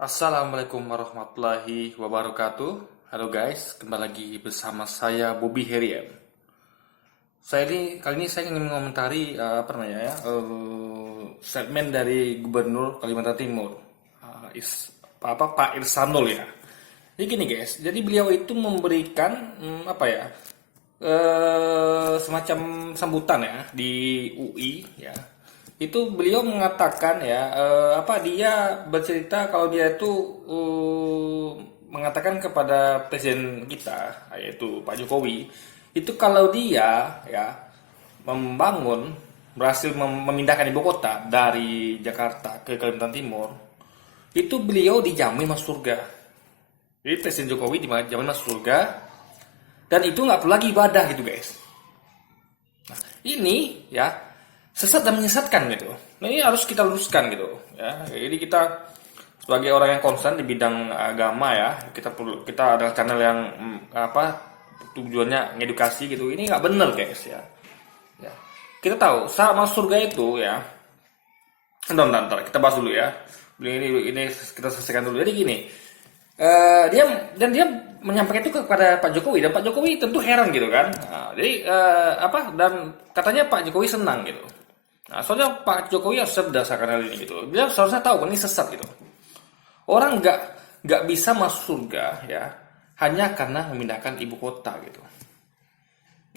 Assalamualaikum warahmatullahi wabarakatuh. Halo guys, kembali lagi bersama saya Bobby Herian. Kali ini saya ingin mengomentari statement dari Gubernur Kalimantan Timur, Pak Irsanul ya. Jadi gini guys, jadi beliau itu memberikan semacam sambutan ya di UI ya. Itu beliau mengatakan ya, dia bercerita kalau dia itu mengatakan kepada presiden kita, yaitu Pak Jokowi, itu kalau dia ya berhasil memindahkan ibu kota dari Jakarta ke Kalimantan Timur, itu beliau dijamin masuk surga. Jadi presiden Jokowi dijamin masuk surga, dan itu nggak perlu lagi ibadah gitu guys. Nah, ini ya sesat dan menyesatkan gitu. Nah, ini harus kita luruskan gitu ya. Jadi kita sebagai orang yang konsen di bidang agama ya, kita adalah channel yang tujuannya ngedukasi gitu. Ini nggak benar guys ya. Ya. Kita tahu saat masuk surga itu ya. Ntar kita bahas dulu ya. Ini kita selesaikan dulu. Jadi gini, dia menyampaikan itu kepada Pak Jokowi, dan Pak Jokowi tentu heran gitu kan. Nah, jadi dan katanya Pak Jokowi senang gitu. Nah, soalnya Pak Jokowi harus berdasarkan hal ini gitu. Dia seharusnya tahu kan ini sesat gitu. Orang nggak bisa masuk surga ya hanya karena memindahkan ibu kota gitu,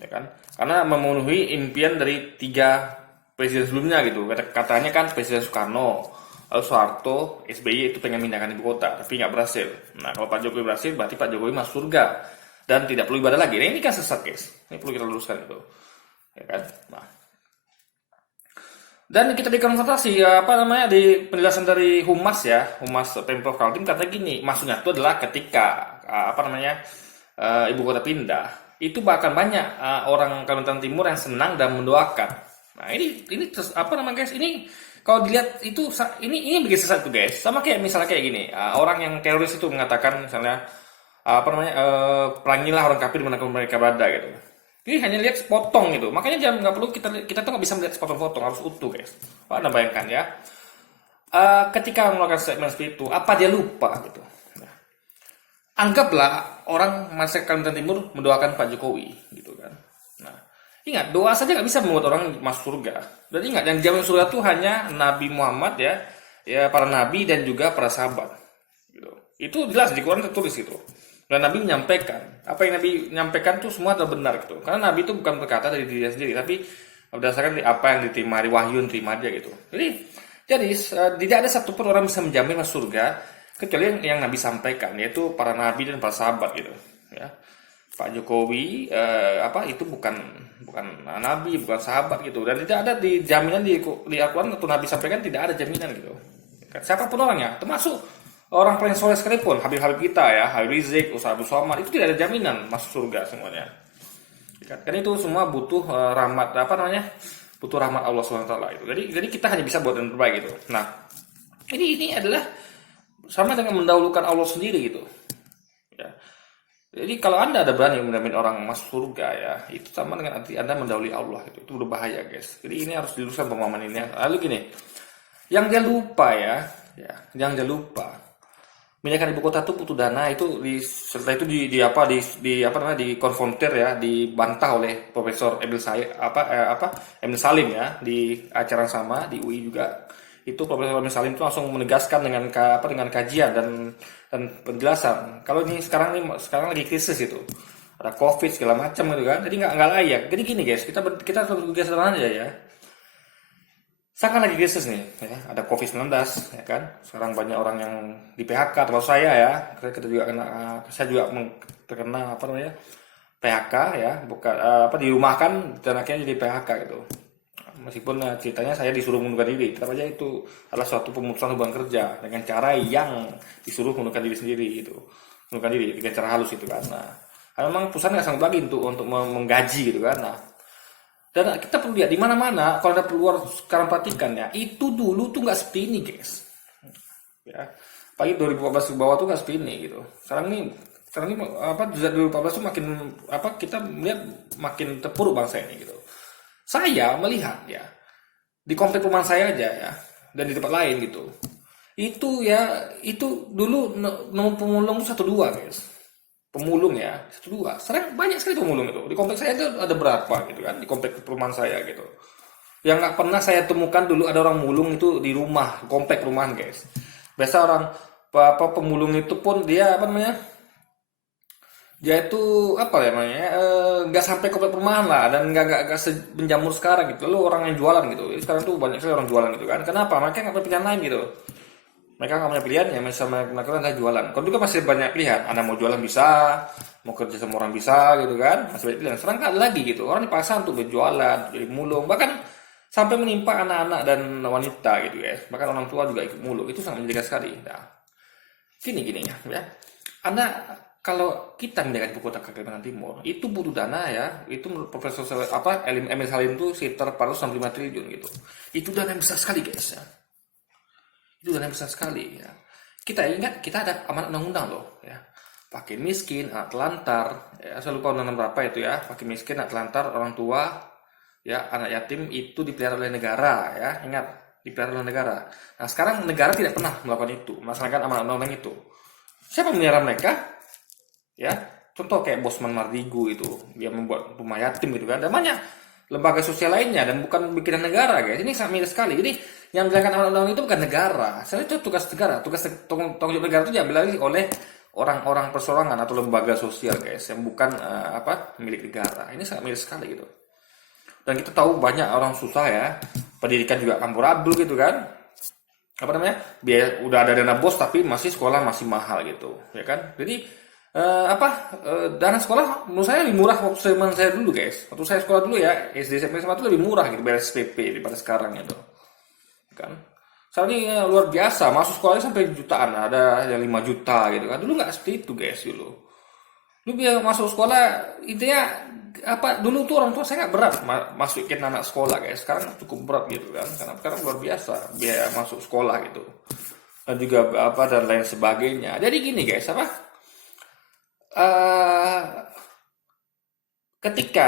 ya kan? Karena memenuhi impian dari 3 presiden sebelumnya gitu. Katanya kan Presiden Soekarno, lalu Soeharto, SBY itu pengen memindahkan ibu kota, tapi nggak berhasil. Nah, kalau Pak Jokowi berhasil, berarti Pak Jokowi masuk surga dan tidak perlu ibadah lagi. Nah, ini kan sesat guys. Ini perlu kita luruskan itu, ya kan? Nah, dan kita dikonfrontasi di penjelasan dari Humas Pemprov Kaltim kata gini, maksudnya itu adalah ketika ibu kota pindah, itu bahkan banyak orang Kalimantan Timur yang senang dan mendoakan. Nah, guys, ini kalau dilihat itu ini bikin sesat tuh guys. Sama kayak misalnya kayak gini, orang yang teroris itu mengatakan misalnya perangilah orang kafir dimanapun mereka berada gitu. Jadi hanya lihat sepotong gitu. Makanya jangan nggak perlu kita tuh nggak bisa melihat sepotong-potong, harus utuh guys. Anda bayangkan ya. Ketika melakukan statement seperti itu, apa dia lupa gitu? Nah, anggaplah orang masyarakat Kalimantan Timur mendoakan Pak Jokowi gitu kan. Nah, ingat doa saja nggak bisa membuat orang masuk surga. Dan ingat yang jamin surga itu hanya Nabi Muhammad ya para nabi dan juga para sahabat. Gitu. Itu jelas di Quran tertulis gitu. Dan Nabi menyampaikan, apa yang Nabi menyampaikan itu semua adalah benar gitu. Karena Nabi itu bukan berkata dari dirinya sendiri, tapi berdasarkan apa yang diterima, dari wahyu yang diterima dia gitu. Jadi tidak ada satupun orang bisa menjamin masuk surga kecuali yang Nabi sampaikan, yaitu para nabi dan para sahabat gitu. Ya. Pak Jokowi itu bukan nabi, bukan sahabat gitu. Dan tidak ada di jaminan di Al-Quran atau Nabi sampaikan, tidak ada jaminan gitu. Siapapun orangnya, termasuk orang paling soleh sekalipun, Habib kita ya, Habib Rizik, Ustaz Abdul Somad, itu tidak ada jaminan masuk surga semuanya. Kan itu semua butuh butuh rahmat Allah SWT itu. Jadi kita hanya bisa buat yang terbaik gitu. Nah, ini adalah sama dengan mendahulukan Allah sendiri gitu. Ya. Jadi kalau Anda ada berani menjamin orang masuk surga ya, itu sama dengan arti Anda mendahului Allah gitu. Itu berbahaya guys. Jadi ini harus diluruskan pemahaman ini. Lalu gini, yang dia lupa yang dia lupa. Memindahkan ibu kota itu butuh dana, itu setelah itu dikonfrontir ya, dibantah oleh Profesor Emil Salim ya di acara sama di UI juga. Itu Profesor Emil Salim itu langsung menegaskan dengan kajian dan penjelasan. Kalau ini sekarang lagi krisis itu. Ada Covid segala macam gitu kan. Jadi nggak layak. Jadi gini guys, kita bergegas sederhana aja ya. Sekarang lagi krisis nih, ya. Ada COVID-19, ya kan. Sekarang banyak orang yang di PHK, termasuk saya ya. Saya juga terkena PHK ya, bukan dirumahkan dan akhirnya jadi PHK gitu. Meskipun ceritanya saya disuruh mengundurkan diri, tetap aja itu adalah suatu pemutusan hubungan kerja dengan cara yang disuruh mengundurkan diri sendiri gitu. Mengundurkan diri dengan cara halus itu kan. Nah, memang perusahaan nggak sanggup lagi untuk menggaji gitu kan. Nah, dan kita perlu lihat di mana-mana kalau ada keluar sekarang perhatikan ya, itu dulu tuh nggak seperti ini guys. Ya, pagi 2014 ke bawah tuh nggak seperti ini gitu. Sekarang ini 2014 tuh makin kita melihat makin terpuruk bangsa ini gitu. Saya melihat ya di komplek perumahan saya aja ya dan di tempat lain gitu. Itu ya, itu dulu nomor pemulung itu 1 2 guys. Pemulung ya, 1 2. Sekarang banyak sekali pemulung itu. Di kompleks saya itu ada berapa gitu kan, di kompleks perumahan saya gitu. Yang nggak pernah saya temukan dulu ada orang mulung itu di rumah, komplek perumahan guys. Biasa orang pemulung itu pun dia apa namanya? Dia itu apa ya namanya? Nggak sampai komplek perumahan lah dan nggak menjamur sekarang gitu. Lalu orang yang jualan gitu. Jadi sekarang tuh banyak sekali orang jualan gitu kan. Kenapa? Mereka nggak punya pilihan lain gitu. Mereka nggak punya pilihan ya misal mereka melakukan adalah jualan. Kalau juga masih banyak pilihan. Anda mau jualan bisa, mau kerja sama orang bisa gitu kan. Masih banyak pilihan. Sekarang nggak ada lagi gitu. Orang dipaksa untuk berjualan, jadi mulung. Bahkan sampai menimpa anak-anak dan wanita gitu ya. Bahkan orang tua juga ikut mulung. Itu sangat menjaga sekali. Nah, gini ya. Anda kalau kita menjaga ibu kota Kalimantan Timur itu butuh dana ya. Itu menurut Profesor Emil Salim itu sekitar 465 triliun gitu. Itu dana yang besar sekali guys ya. Itu dana besar sekali ya. Kita ingat kita ada amanat undang-undang loh ya. Fakir miskin, anak telantar, ya, saya lupa undang-undang berapa itu ya. Fakir miskin, anak telantar, orang tua, ya anak yatim itu dipelihara oleh negara ya. Ingat, dipelihara oleh negara. Nah sekarang negara tidak pernah melakukan itu, melaksanakan amanat undang-undang itu. Siapa yang melihara mereka? Ya, contoh kayak Bosman Mardigu itu, dia membuat rumah yatim gitu kan. Dan banyak lembaga sosial lainnya dan bukan bikinan negara guys. Ini sangat miris sekali. Jadi yang menjalankan amanat undang-undang itu bukan negara. Sebenarnya itu tugas negara. Tanggung jawab negara itu diambil lagi oleh orang-orang persorangan atau lembaga sosial guys yang bukan milik negara. Ini sangat miris sekali gitu. Dan kita tahu banyak orang susah ya. Pendidikan juga amburadul gitu kan. Apa namanya? Biaya udah ada dana bos tapi masih sekolah masih mahal gitu, ya kan? Jadi dana sekolah menurut saya lebih murah waktu saya dulu guys. Waktu saya sekolah dulu ya SD SMP SMA itu lebih murah gitu bayar SPP daripada sekarang itu kan. Soalnya luar biasa masuk sekolahnya sampai jutaan, ada yang 5 juta gitu kan. Dulu nggak seperti itu guys dulu. Lu biar masuk sekolah intinya dulu tuh orang tua saya nggak berat masukin anak sekolah guys. Sekarang cukup berat gitu kan. Karena sekarang luar biasa biaya masuk sekolah gitu. Dan juga dan lain sebagainya. Jadi gini guys eh ketika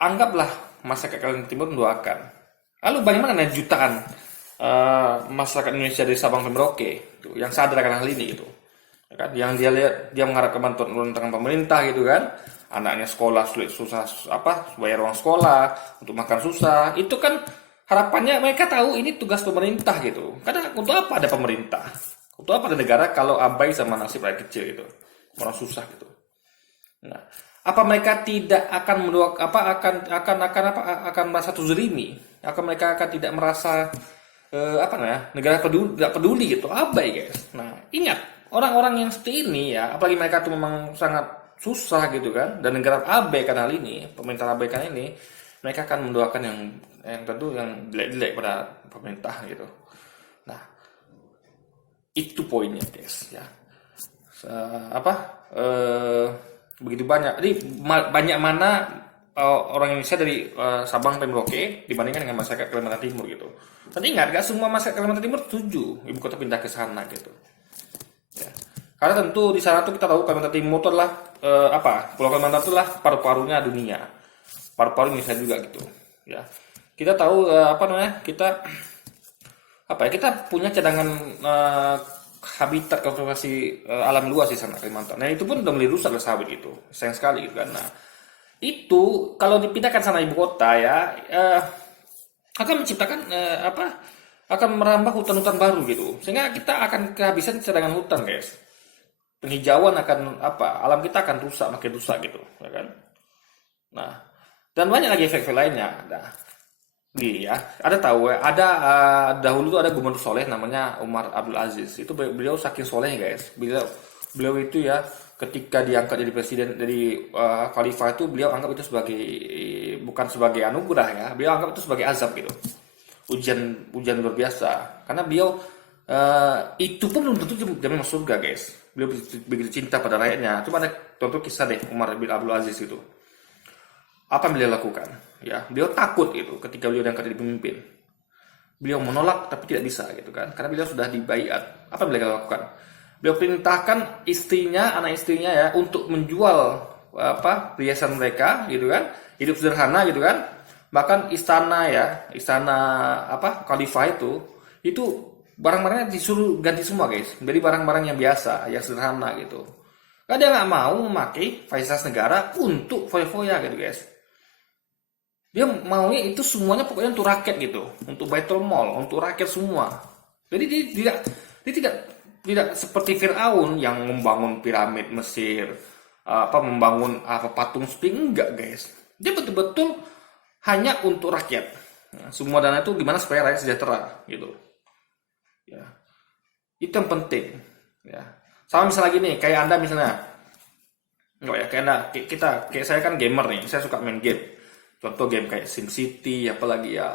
anggaplah masyarakat Kalimantan Timur mendoakan, lalu bagaimana jutaan masyarakat Indonesia dari Sabang sampai Merauke itu, yang sadar akan hal ini gitu, ya kan? Yang dia lihat dia mengharapkan bantuan tangan pemerintah gitu kan, anaknya sekolah sulit susah bayar uang sekolah, untuk makan susah, itu kan harapannya mereka tahu ini tugas pemerintah gitu. Karena untuk apa ada pemerintah? Untuk apa ada negara kalau abai sama nasib rakyat kecil gitu, orang susah gitu. Nah, apa mereka tidak akan akan merasa tuzrimi? Akan mereka akan tidak merasa negara tidak peduli gitu, abai guys. Nah, ingat orang-orang yang seperti ini ya, apalagi mereka tuh memang sangat susah gitu kan, dan negara abaikan hal ini, pemerintah abaikan ini, mereka akan mendoakan yang tentu yang jelek-jelek pada pemerintah gitu. Nah, itu poinnya guys ya. Begitu banyak. Jadi banyak mana orang Indonesia dari Sabang sampai Merauke dibandingkan dengan masyarakat Kalimantan Timur gitu. Tapi ingat, gak semua masyarakat Kalimantan Timur setuju ibu kota pindah ke sana gitu. Ya. Karena tentu di sana tuh kita tahu Kalimantan Timur itu adalah Pulau Kalimantan itu adalah paru-parunya dunia, paru-paru Indonesia juga gitu. Ya, kita tahu kita punya cadangan habitat konservasi alam luas di sana Kalimantan. Nah itu pun udah mulai rusak oleh sawit itu, sayang sekali gitu kan. Nah itu kalau dipindahkan sana ibu kota ya akan menciptakan akan merambah hutan-hutan baru gitu, sehingga kita akan kehabisan cadangan hutan guys. Penghijauan akan alam kita akan rusak, makin rusak gitu, ya kan. Nah dan banyak lagi efek lainnya. Nah, iya, dahulu tuh ada Gubernur Soleh namanya Umar Abdul Aziz. Itu beliau saking soleh guys. Beliau itu ya ketika diangkat jadi presiden dari khalifah itu beliau anggap itu sebagai bukan sebagai anugerah ya. Beliau anggap itu sebagai azab gitu. Ujian luar biasa. Karena beliau itu pun belum tentu jamin masuk surga guys. Beliau begitu cinta pada rakyatnya. Coba ada contoh kisah deh Umar bin Abdul Aziz itu. Apa yang beliau lakukan? Ya, beliau takut gitu ketika beliau diangkat jadi pemimpin. Beliau menolak tapi tidak bisa gitu kan, karena beliau sudah dibaiat. Apa yang beliau lakukan? Beliau perintahkan anak istrinya ya untuk menjual perhiasan mereka gitu kan, hidup sederhana gitu kan. Bahkan istana khalifah itu barang-barangnya disuruh ganti semua guys. Jadi barang-barang yang biasa, yang sederhana gitu. Karena dia nggak mau memakai fasilitas negara untuk foya-foya gitu guys. Dia maunya itu semuanya pokoknya untuk rakyat gitu, untuk Baitul Mal, untuk rakyat semua. Jadi dia tidak seperti Firaun yang membangun piramid Mesir, membangun patung spring, enggak guys. Dia betul-betul hanya untuk rakyat. Nah, semua dana itu gimana supaya rakyat sejahtera gitu. Ya, itu yang penting. Ya, sama misalnya gini, kayak Anda misalnya, enggak ya, kayak Anda, kayak saya kan gamer nih, saya suka main game. Contoh game kayak SimCity, apalagi ya,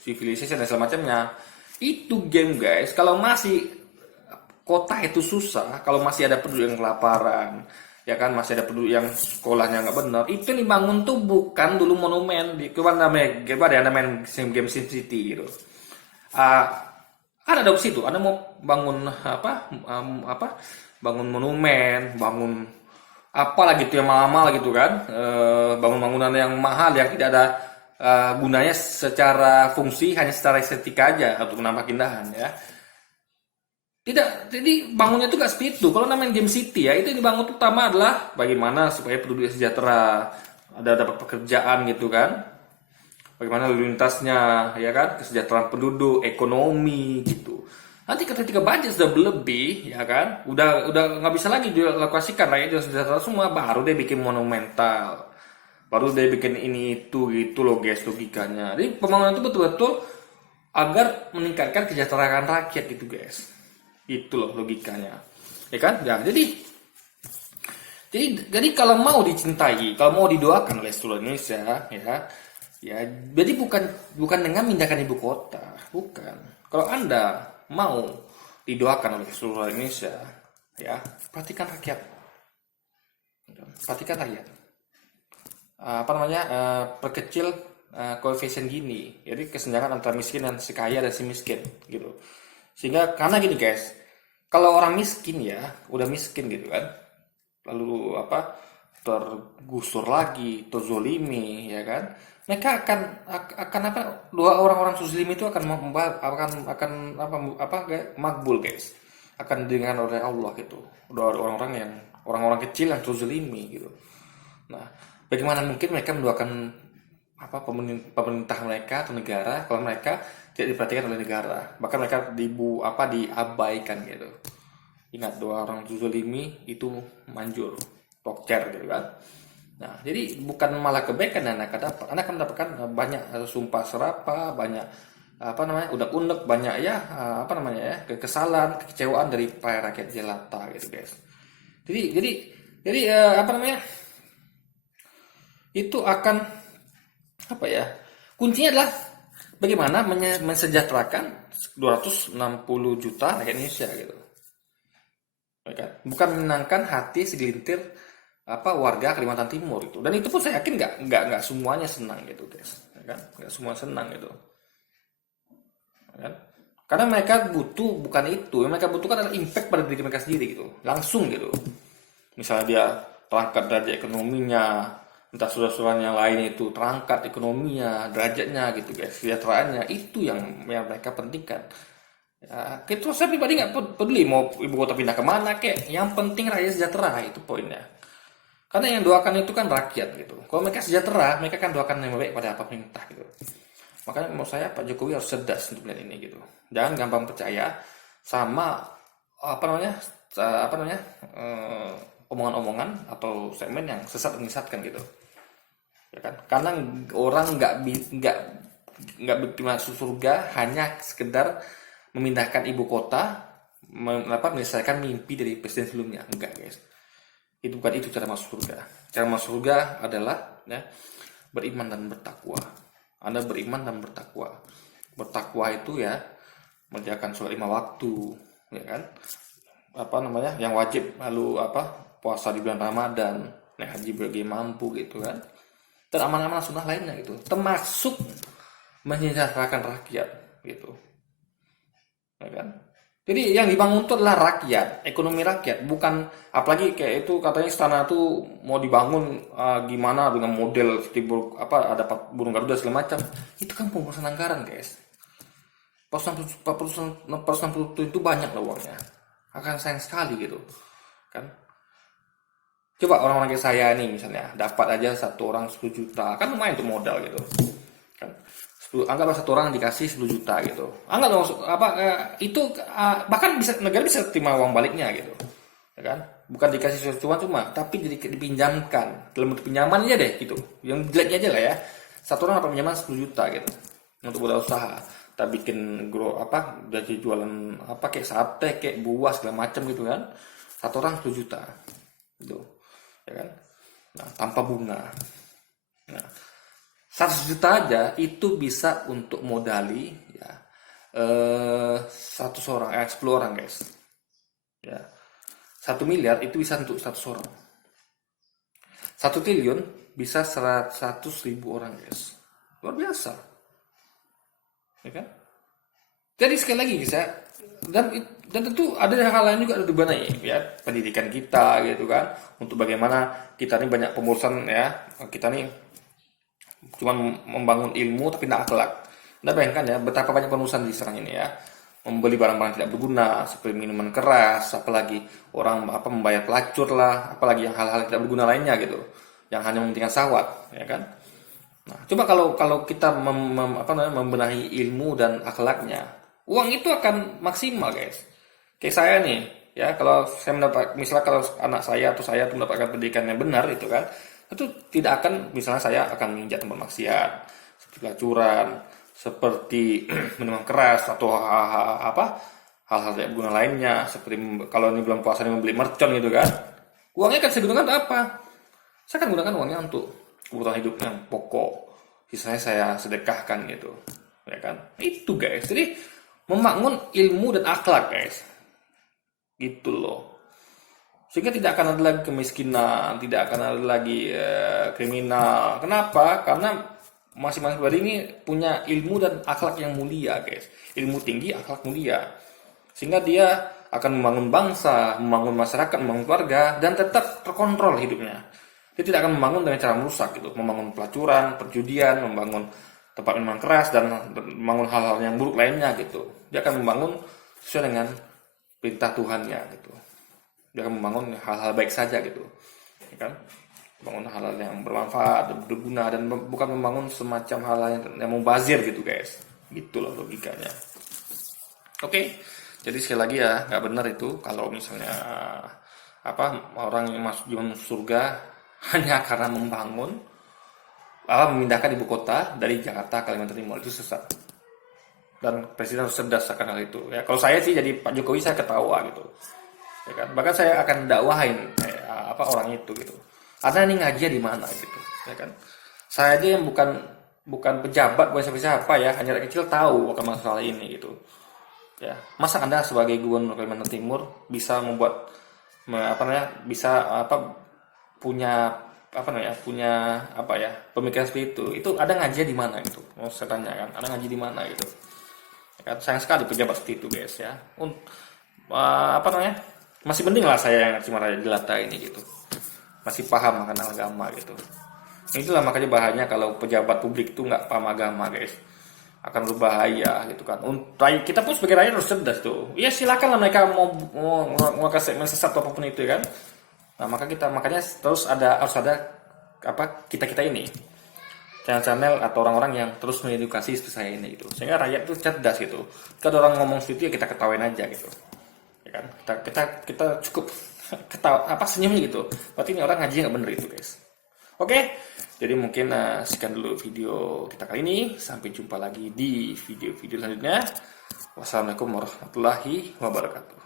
Civilization dan segala macamnya. Itu game guys, kalau masih kota itu susah, kalau masih ada penduduk yang kelaparan, ya kan, masih ada penduduk yang sekolahnya nggak benar, itu yang dibangun tuh bukan dulu monumen, di kemana namanya, gimana Anda main game SimCity gitu. Uh, ada opsi tuh, Anda mau bangun bangun monumen, bangun apalagi gitu yang mahal gitu kan, bangun-bangunan yang mahal yang tidak ada gunanya secara fungsi, hanya secara estetika aja untuk menambah keindahan ya. Tidak, jadi bangunnya itu gak seperti itu. Kalau namanya game city ya, itu yang dibangun utama adalah bagaimana supaya penduduk sejahtera, ada dapat pekerjaan gitu kan, bagaimana lalu lintasnya ya kan, kesejahteraan penduduk, ekonomi gitu. Nanti ketika budget sudah berlebih, ya kan, udah nggak bisa lagi dialokasikan rakyat sejahtera semua, baru dia bikin monumental, baru dia bikin ini itu gitu loh guys logikanya. Jadi pembangunan itu betul-betul agar meningkatkan kesejahteraan rakyat gitu guys, itu loh logikanya, ya kan? Ya, jadi kalau mau dicintai, kalau mau didoakan oleh seluruh Indonesia, ya, jadi bukan dengan memindahkan ibu kota, bukan. Kalau Anda mau didoakan oleh seluruh Indonesia, ya, perhatikan rakyat. Perhatikan rakyat. Perkecil koefisien Gini. Jadi kesenjangan antara miskin dan si kaya dan si miskin gitu. Sehingga karena gini guys, kalau orang miskin ya, udah miskin gitu kan, lalu tergusur lagi, terzolimi ya kan, mereka akan dua orang-orang muslim itu akan makbul guys, akan didengar oleh Allah gitu, orang-orang kecil yang terzolimi gitu. Nah, bagaimana mungkin mereka mendoakan pemerintah mereka atau negara kalau mereka tidak diperhatikan oleh negara, bahkan mereka diabaikan gitu. Ingat, dua orang terzolimi itu manjur, tokcer gitu kan. Nah, jadi bukan malah kebaikan yang Anda akan mendapatkan banyak sumpah serapah, banyak unek-unek, banyak kekesalan, kekecewaan dari para rakyat jelata gitu guys. Jadi itu akan kuncinya adalah bagaimana mensejahterakan 260 juta rakyat Indonesia gitu. Bukan menyenangkan hati segelintir warga Kalimantan Timur itu, dan itu pun saya yakin nggak semuanya senang gitu guys, ya kan? Nggak semua senang gitu, ya kan? Karena mereka butuh bukan itu, yang mereka butuhkan adalah impact pada diri mereka sendiri gitu, langsung gitu. Misalnya dia terangkat derajat ekonominya, entah saudara-saudaranya lain itu terangkat ekonominya, derajatnya gitu guys, kesejahteraannya, itu yang mereka pentingkan. Ya, gitu. Saya pribadi nggak peduli mau ibu kota pindah kemana kek, yang penting rakyat sejahtera, itu poinnya. Karena yang doakan itu kan rakyat gitu. Kalau mereka sejahtera, mereka kan doakan yang baik pada pemerintah gitu. Makanya menurut saya Pak Jokowi harus cerdas untuk melihat ini gitu. Jangan gampang percaya sama omongan-omongan atau statement yang sesat dan menyesatkan gitu. Ya kan? Karena orang nggak masuk surga hanya sekedar memindahkan ibu kota, menyelesaikan mimpi dari presiden sebelumnya. Enggak guys. Itu bukan itu cara masuk surga. Cara masuk surga adalah beriman dan bertakwa. Anda beriman dan bertakwa. Bertakwa itu ya mengerjakan sholat 5 waktu, ya kan? Yang wajib, lalu puasa di bulan Ramadan, naik haji bagi mampu gitu kan. Dan amanah-amanah sunnah lainnya gitu. Termasuk menyejahterakan rakyat gitu. Ya kan? Jadi yang dibangun itu adalah rakyat, ekonomi rakyat, bukan apalagi kayak itu katanya istana tuh mau dibangun gimana dengan model seperti ada burung Garuda segala macam. Itu kan pengurus anggaran, guys. 460 itu banyak loh uangnya, akan sayang sekali gitu kan. Coba orang-orang kayak saya nih misalnya dapat aja satu orang 10 juta, kan lumayan untuk modal gitu kan. 10, anggaplah satu orang dikasih 10 juta gitu, anggap dong itu bahkan bisa negara bisa terima uang baliknya gitu ya kan, bukan dikasih cuma tapi dipinjamkan dalam bentuk pinjaman aja deh gitu, yang jeleknya aja lah ya. Satu orang dapat pinjaman 10 juta gitu untuk modal usaha, kita bikin jadi jualan kayak sate, kayak buah segala macam gitu kan. Satu orang 10 juta gitu ya kan, nah tanpa bunga. Nah 100 juta aja itu bisa untuk modali ya 100 orang 10 orang guys ya. 1 miliar itu bisa untuk 100 orang. 1 triliun bisa 100.000 orang guys, luar biasa ya kan. Jadi sekali lagi guys ya, dan tentu ada hal lain juga di mana ya, pendidikan kita gitu kan, untuk bagaimana kita ini banyak pengurusan ya, kita nih cuma membangun ilmu tapi tidak akhlak. Anda bayangkan ya betapa banyak pengurusan di sekarang ini ya, membeli barang-barang tidak berguna seperti minuman keras, apalagi orang membayar pelacur lah, apalagi yang hal-hal tidak berguna lainnya gitu, yang hanya mementingkan syahwat ya kan. Nah coba kalau kita membenahi ilmu dan akhlaknya, uang itu akan maksimal guys. Kayak saya nih ya, kalau saya misalnya kalau anak saya atau saya mendapatkan pendidikan yang benar itu kan, itu tidak akan, misalnya saya akan menginjak tempat maksiat seperti pelacuran, seperti minuman keras, atau hal-hal tidak berguna lainnya, seperti kalau ini bulan puasa ini membeli mercon gitu kan. Uangnya akan saya gunakan untuk apa? Saya akan gunakan uangnya untuk kebutuhan hidup yang pokok, sisanya saya sedekahkan gitu ya kan. Itu guys, jadi membangun ilmu dan akhlak guys gitu loh, sehingga tidak akan ada lagi kemiskinan, tidak akan ada lagi kriminal. Kenapa? Karena masing-masing pribadi ini punya ilmu dan akhlak yang mulia guys, ilmu tinggi, akhlak mulia, sehingga dia akan membangun bangsa, membangun masyarakat, membangun keluarga, dan tetap terkontrol hidupnya. Dia tidak akan membangun dengan cara merusak gitu, membangun pelacuran, perjudian, membangun tempat minuman keras, dan membangun hal-hal yang buruk lainnya gitu. Dia akan membangun sesuai dengan perintah Tuhannya gitu. Dia akan membangun hal-hal baik saja gitu ya kan, membangun hal-hal yang bermanfaat dan berguna, dan bukan membangun semacam hal yang mubazir gitu guys, gitu loh logikanya. Oke, jadi sekali lagi ya, nggak benar itu kalau misalnya orang yang masuk surga hanya karena memindahkan ibu kota dari Jakarta ke Kalimantan Timur, itu sesat. Dan presiden harus cerdas akan hal itu ya. Kalau saya sih jadi Pak Jokowi, saya ketawa gitu ya kan, bahkan saya akan dakwahin orang itu gitu. Anda ini ngaji di mana gitu ya kan. Saya aja yang bukan pejabat, bukan siapa-siapa ya, hanya rakyat kecil tahu akan masalah ini gitu ya. Masa Anda sebagai gubernur Kalimantan Timur bisa membuat punya pemikiran seperti itu ada ngaji di mana gitu. Mau saya tanya kan, ada ngaji di mana gitu ya kan. Sayang sekali pejabat seperti itu guys ya. Masih mending lah saya yang cuma raja jelata ini gitu, masih paham akan agama gitu. Itulah makanya bahayanya kalau pejabat publik itu nggak paham agama guys, akan berbahaya gitu kan. Kita pun sebagai rakyat harus cerdas tuh ya. Silakan lah mereka mau kasih segmen sesat apapun itu kan. Nah makanya harus ada kita ini, channel atau orang-orang yang terus mengedukasi seperti saya ini gitu, sehingga rakyat itu cerdas gitu. Kalau orang ngomong seperti itu ya kita ketawain aja gitu ya kan. Kita cukup ketawa senyumnya gitu, berarti ini orang ngaji nggak bener itu guys. Oke, jadi mungkin sekian dulu video kita kali ini, sampai jumpa lagi di video-video selanjutnya. Wassalamualaikum warahmatullahi wabarakatuh.